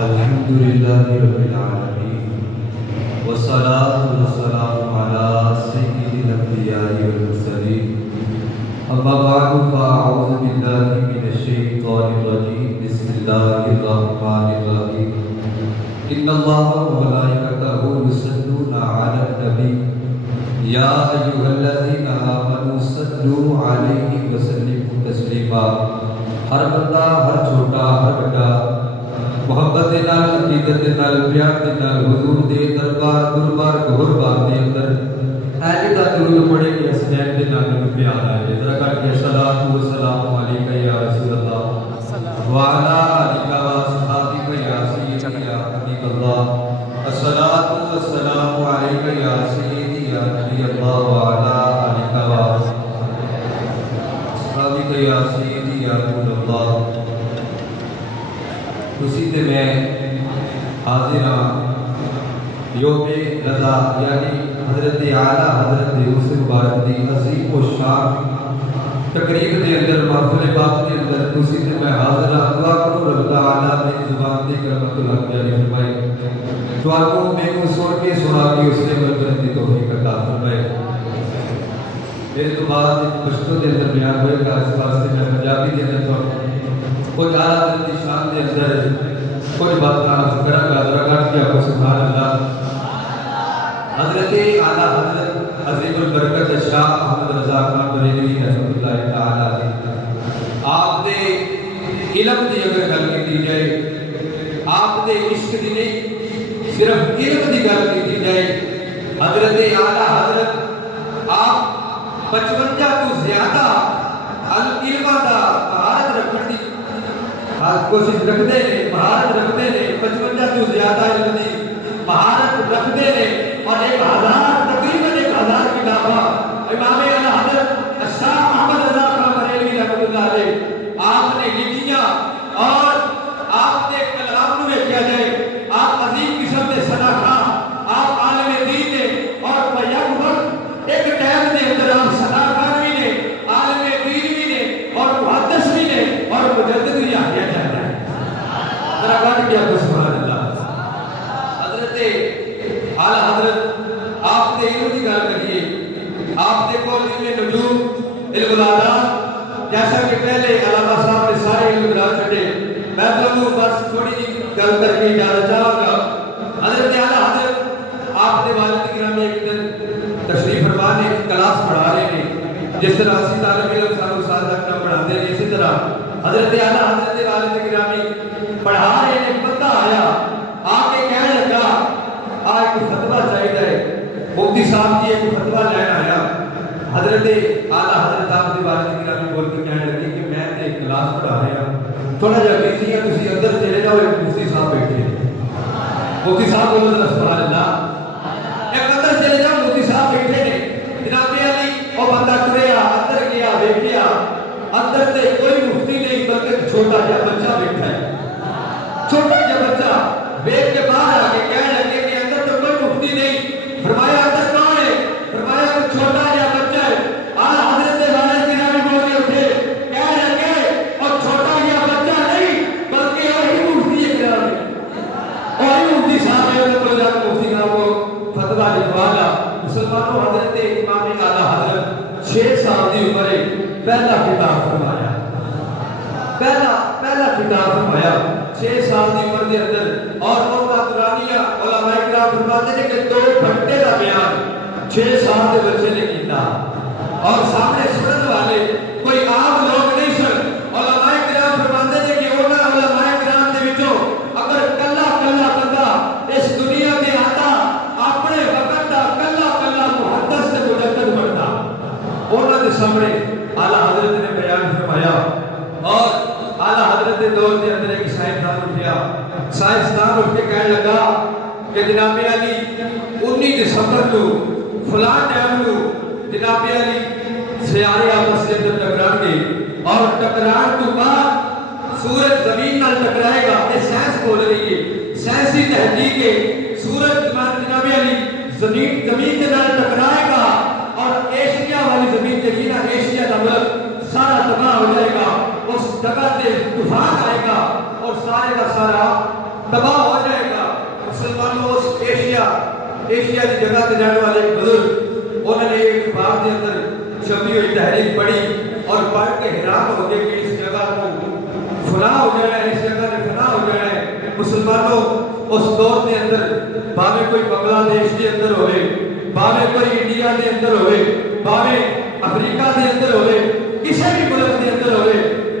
الحمد لله رب العالمين والصلاة والسلام على سيد الأنبياء والمرسلين أما بعد فأعوذ بالله من الشيطان الرجيم بسم الله الرحمن الرحيم إن الله وملائكته يصلون على النبي يا أيها الذين آمنوا صلوا عليه وسلموا تسليما ہر بندہ ہر چھوٹا ہر بڑا محبت دے نال عقیدت دے نال پیار دے نال حضور دے دربار گہر بار دے اندر اہل دا درود پڑھے کہ حسنین دے نال پیار آئے ذرا کر کے صلاۃ و سلام علیکہ یا رسول اللہ وعلی آلک و اصحابک یا سیدی یا حبیب اللہ الصلاۃ و سلام علیکہ یا سیدی یا نبی اللہ وعلی آلک و اصحابک یا سیدی یا رسول اللہ اسی تے میں حاضر ہاں یوم رضا یعنی حضرت اعلیٰ حضرت یوسف مبارک دی عظیم و شان تقریب دے اندر محفل پاک دے اندر اسی تے میں حاضر ہاں دعا کرو رب تعالیٰ میری زبان دے کرمت الحق جاری فرمائے دعا کو میں کو سن کے سنا کے اس نے برکت دی توفیق عطا فرمائے میرے تو بعد پشتو دے اندر بیان ہوئے گا اس واسطے میں پنجابی دے اندر تو کوئی اعلیٰ حضرت کی شان دے اندر کوئی بات نہ کرا گا ذرا کر کے آپ کو سبحان اللہ حضرت اعلیٰ حضرت عظیم البرکت شاہ احمد رضا خان بریلوی رحمۃ اللہ تعالیٰ علیہ آپ دے علم دی اگر گل کی جائے آپ دے عشق دی نہیں صرف علم دی گل کی جائے حضرت اعلیٰ حضرت آپ 55 تو زیادہ علم دا مہارت رکھن دی کوشش رکھتے ہیں مہارت رکھتے ہیں 55 تو زیادہ علم دی مہارت رکھتے ہیں اور 1000 تقریباً 1000 کتاباں امام اعلیٰ حضرت شاہ احمد رضا خان بریلوی رحمۃ اللہ علیہ آپ نے لکھیاں اور آپ نے کلام میں کیا جائے آپ عظیم قسم کے ثنا خاں آپ عالم دین نے اور بیان وقت ایک ٹائم دے اندر آپ ثنا خان بھی نے عالم دین بھی نے اور محدث بھی نے اور مجدد بھی آیا جاتا ہے ذرا بات کیا سبحان اللہ حضرت اعلیٰ حضرت آپ نے علم کی گل کریے آپ نے کو علم نجوم علم العالم جیسا کہ پہلے علامہ صاحب نے سارے علم بنا چھڑے میں تو بس تھوڑی جی گل کر کے جانا چاہوں گا حضرت اعلیٰ حضرت آپ نے والد گرامی ایک دن تشریف فرما نے کلاس پڑھا رہے ہیں جس طرح اسی طالب علم سانو ساتھ رکھنا پڑھاتے ہیں اسی طرح حضرت اعلیٰ حضرت والد گرامی پڑھا رہے ہیں بندہ آیا آ کے کہنے لگا آج کوئی فتویٰ چاہیے مفتی صاحب جی ایک فتویٰ لینا آیا حضرت اعلیٰ حضرت آپ کے والد گرامی بول کے کہنے لگے کہ میں ایک کلاس پڑھا رہا ہوں تھوڑا جا بیٹھی ہے تسی اندر چلے جاؤ ایک مفتی صاحب بیٹھے مفتی صاحب بولو ذرا سبحان اللہ ایک اندر چلے جاؤ مفتی صاحب بیٹھے نے جناب علی وہ بندہ ٹریا اندر گیا بیٹھیا اندر سے کوئی مفتی نہیں بلکہ چھوٹا جا بچہ بیٹھا ہے چھوٹا جا بچہ بیٹھ کے باہر آ کے کہنے لگے کہ اندر تو کوئی مفتی نہیں فرمایا اندر کون ہے فرمایا کہ چھوٹا جا بچہ ہے اعلیٰ حضرت والد گرامی بول کے اٹھے کہنے لگے اور چھوٹا جا بچہ نہیں بلکہ وہی مفتی گرامی وہی مفتی صاحب ہے تو جا کے مفتی صاحب کو فتویٰ لکھوانا مسلمانوں حضرت امام اعلیٰ حضرت 6 سال کی عمر ہے پہلا خطاب فرمایا پہلا خطاب فرمایا 6 سال کی عمر کے اندر اور وہ قرآنیہ علماء کرام فرماتے ہیں کہ 2 گھنٹے کا بیان 6 سال کے بچے نے کیتا اور سامنے سنن والے کوئی عام لوگ نہیں سن علماء کرام فرماتے ہیں کہ انہاں علماء کرام دے وچوں اگر کلا بندہ اس دنیا میں آتا اپنے وقت دا کلا محدث تے مجدد بنتا انہاں دے سامنے اعلیٰ حضرت نے بیان فرمایا اور اعلیٰ حضرت کے دور کے اندر ایک سائنسدان اٹھیا سائنسدان اٹھ کے کہنے لگا کہ جناب علی 19 دسمبر کو فلاں ٹائم کو جناب علی سیارے آپس کے اندر ٹکران گے اور ٹکران تو بعد سورج زمین نال ٹکرائے گا یہ سائنس بول رہی ہے سائنسی تحقیق ہے سورج جناب علی زمین کے نال ٹکرائے گا اور ایشیا والی زمین دیکھی نا ایشیا کا ملک سارا تباہ ہو جائے گا اس جگہ سے طوفان آئے گا اور سارے کا سارا تباہ ہو جائے گا۔ مسلمانوں اس ایشیا کی جگہ تے رہنے والے بزرگ انہوں نے ایک اخبار کے اندر چھپی ہوئی تحریر پڑھی اور پڑھ کے حیران ہو گئے کہ اس جگہ کو فنا ہو جانا ہے، اس جگہ نے فنا ہو جانا ہے۔ مسلمانوں اس دور کے اندر باوے کوئی بنگلہ دیش کے اندر ہوئے، باوے کوئی انڈیا کے اندر ہوئے، باوے افریقہ کے اندر ہوئے، کسی بھی ملک کے اندر ہوئے،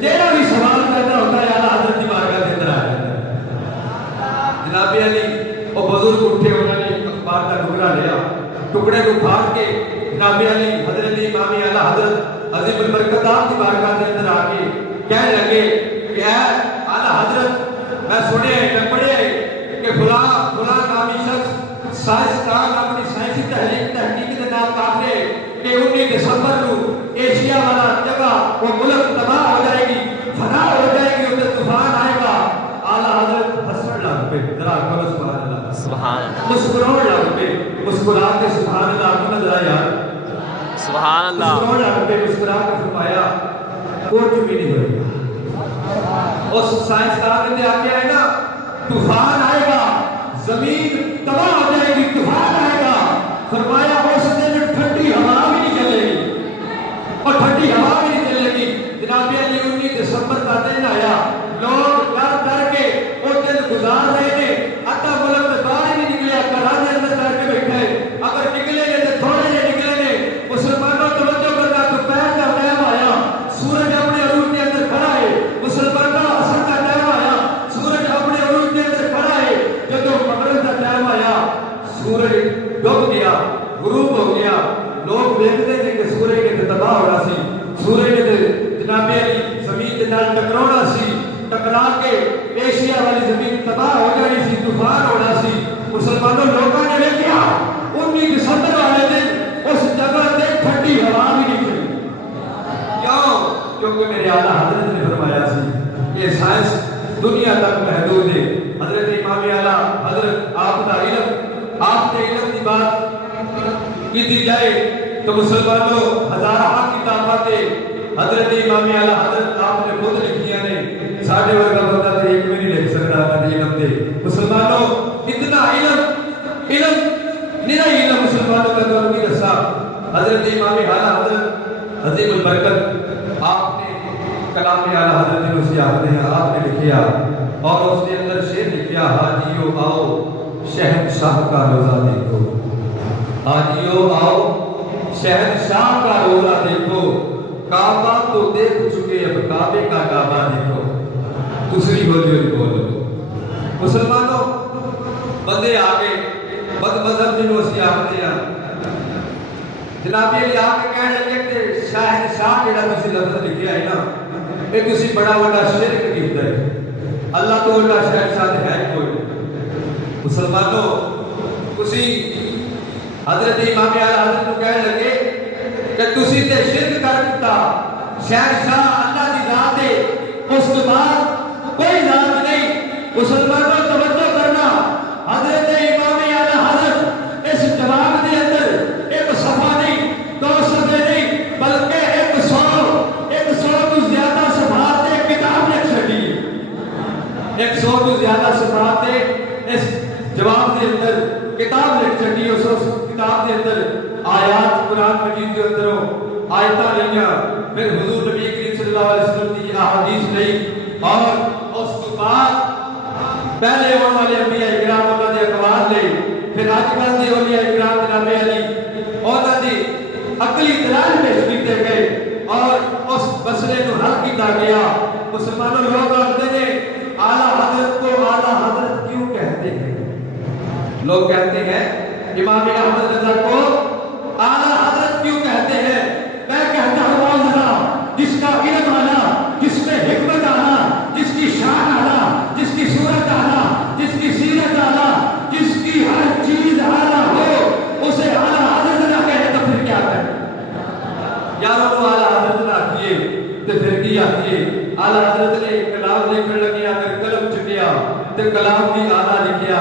جیڑا بھی سوال پیدا ہوتا ہے اعلیٰ حضرت کی بارگاہ کے اندر آ جاتا ہے۔ جناب علی وہ بزرگ اٹھے، انہوں نے اخبار کا ٹکڑا لیا، ٹکڑے کو پھاڑ کے جناب علی حضرت امام اعلیٰ حضرت عظیم البرکت آپ کی بارگاہ کے اندر آ کے کہنے لگے کہ اے اعلیٰ حضرت، میں سنے میں پڑھے کہ فلاں نامی شخص سائنسدان اپنی سائنسی تحقیق کے نام کافے کہ 19 دسمبر کو ایشیا والا جگہ وہ ملک تباہ ہو جائے گی، فنا ہو جائے گی، اسے طوفان آئے گا۔ اعلیٰ حضرت ہنسنے لگ پہ، ذرا کہو سبحان اللہ، سبحان اللہ، مسکرانے لگ پہ، مسکرا کے سبحان اللہ کو ذرا یار سبحان اللہ، مسکرانے لگ پہ، مسکرا کے فرمایا کچھ بھی نہیں ہوئے گا۔ اس سائنسدان نے آگے آئے نا، طوفان آئے گا، زمین تباہ ہو جائے گی، طوفان آئے گا۔ فرمایا اس دن ٹھنڈی ہوا بھی نہیں چلے گی، اور ٹھنڈی ہوا بھی نہیں چلے گی۔ جناب علی 19 دسمبر کا دن آیا، لوگ ڈر کے وہ دن گزار رہے تھے، اتا ملک میں باہر نہیں نکلے، گھراں دے اندر ڈر کے بیٹھے، اگر نکلے گے تو تھوڑے جے نکلے گے۔ مسلمانوں توجہ کرنا، دوپہر کا ٹائم آیا، سورج اپنے عروج کے اندر کھڑا ہے، مسلمانوں عصر کا ٹائم آیا، سورج اپنے عروج کے اندر کھڑا ہے۔ جب مغرب کا ٹائم آیا، سورج ڈوب گیا، غروب ہو گیا، لوگ دیکھتے تھے کہ سورج کے تباہ ہونا سی، سورج کے جناب علی زمین کے نال ٹکرانا سی، ٹکرا کے ایشیا والی زمین تباہ ہو جانی سی، طوفان ہونا سی۔ مسلمانوں لوگوں نے دیکھا 19 دسمبر والے دن اس جگہ سے ٹھنڈی ہوا بھی نہیں چلی۔ کیوں؟ کیونکہ میرے اعلیٰ حضرت نے فرمایا سی کہ سائنس دنیا تک محدود ہے۔ حضرت امام اعلیٰ حضرت آپ کا علم، آپ کے علم کی بات کی جائے تو مسلمانوں ہزارہ کتابیں حضرت امام اعلیٰ حضرت آپ نے خود لکھیاں نے، ساڑھے ورگا بندہ تے ایک بھی نہیں لکھ سکتا اپنے علم دے۔ مسلمانوں اتنا علم نرا علم مسلمانوں کا تو نہیں دسا۔ حضرت امام اعلیٰ حضرت عظیم البرکت آپ نے کلام اعلیٰ حضرت نے اسے آپ نے لکھیا اور اس کے اندر شعر لکھیا، حاجیو آؤ شہنشاہ کا روزہ دیکھو، حاجیو آؤ شہنشاہ کا روزہ دیکھو، کعبہ تو دیکھ چکے اب کعبے کا کعبہ دیکھو۔ دوسری ہولی بولو مسلمانوں، بندے آگے بد مذہب جنہوں سے آگتے ہیں، جناب یہ آگے کہنے لگے کہ شہنشاہ جڑا تسی لفظ لکھیا ہے نا، یہ تسی بڑا بڑا شرک کیتا ہے، اللہ تو بڑا شہنشاہ ہے کوئی نہیں۔ مسلمانوں تسی حضرت امام اعلیٰ حضرت کو کہنے لگے کہ تسی تے شرک کر دیتا، شہنشاہ اللہ کی ذات ہے، اس کے بعد کوئی ذات نہیں۔ مسلمانوں توجہ کرنا، حضرت امام اعلیٰ حضرت اس جواب کے اندر ایک صفحہ نہیں، 2 صفحے نہیں، بلکہ 100 تو زیادہ صفحات ایک کتاب لکھ سکی، 100 تو زیادہ صفحات اس جواب کے اندر کتاب لکھ سکی۔ اس کتاب کے اندر آیات قرآن مجید کے اندروں آیتاں لئیاں، پھر حضور نبی کریم صلی اللہ علیہ وسلم کی احادیث لئی، اور اس کے بعد پہلے ہونے والے انبیاء اکرام انہوں نے اقوال لئی، پھر آج کل کے اولیاء اکرام جناب علی انہوں نے عقلی دلائل پیش کیتے گئے اور اس مسئلے کو حل کیتا گیا۔ مسلمانوں لوگ آتے ہیں اعلیٰ حضرت کو اعلیٰ حضرت کیوں کہتے ہیں؟ لوگ کہتے ہیں امام احمد رضا کو اعلیٰ حضرت کیوں کہتے ہیں؟ میں کہتا ہوں مولانا، جس کا علم آنا، جس میں حکمت آنا، جس کی شان آنا، جس کی صورت آنا، جس کی سیرت آنا، جس کی ہر چیز آنا ہو، اسے اعلیٰ حضرت نہ کہے تو پھر کیا کرے؟ یاروں کو اعلیٰ حضرت نہ کیے تو پھر کیا کیے؟ اعلیٰ حضرت نے کلام لکھنے لگیا، پھر قلم چکیا تو کلام بھی اعلیٰ لکھیا۔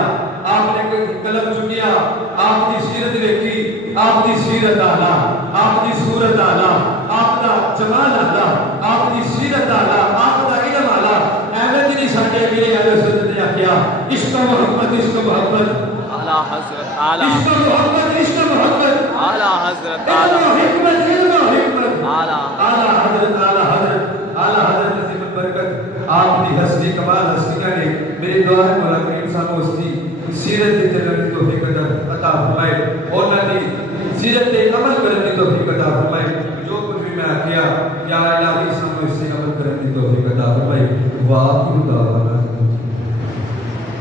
آپ نے قلم چکیا، آپ کی سیرت دیکھی، آپ کی سیرت اعلیٰ، آپ کی صورت اعلیٰ، آپ کا جمال اعلیٰ، آپ کی سیرت اعلیٰ، آپ کا علم اعلیٰ۔ احمد نہیں ساڈے اگلے اہل سنت نے آخیا کیا عشق محبت اعلیٰ حضرت اعلیٰ عشق محبت اعلیٰ حضرت علم و اعلیٰ حکمت اعلیٰ اعلیٰ حضرت نصیب برکت آپ کی ہستی کمال ہستیاں نے میری دعا ہے مولا کریم صاحب اس کی سیرت کی چلن کی توفیق عطا فرمائے اور نہ کی سیرت عمل کرنے کی توفیق عطا فرمائے جو کچھ بھی میں کیا یا اللہ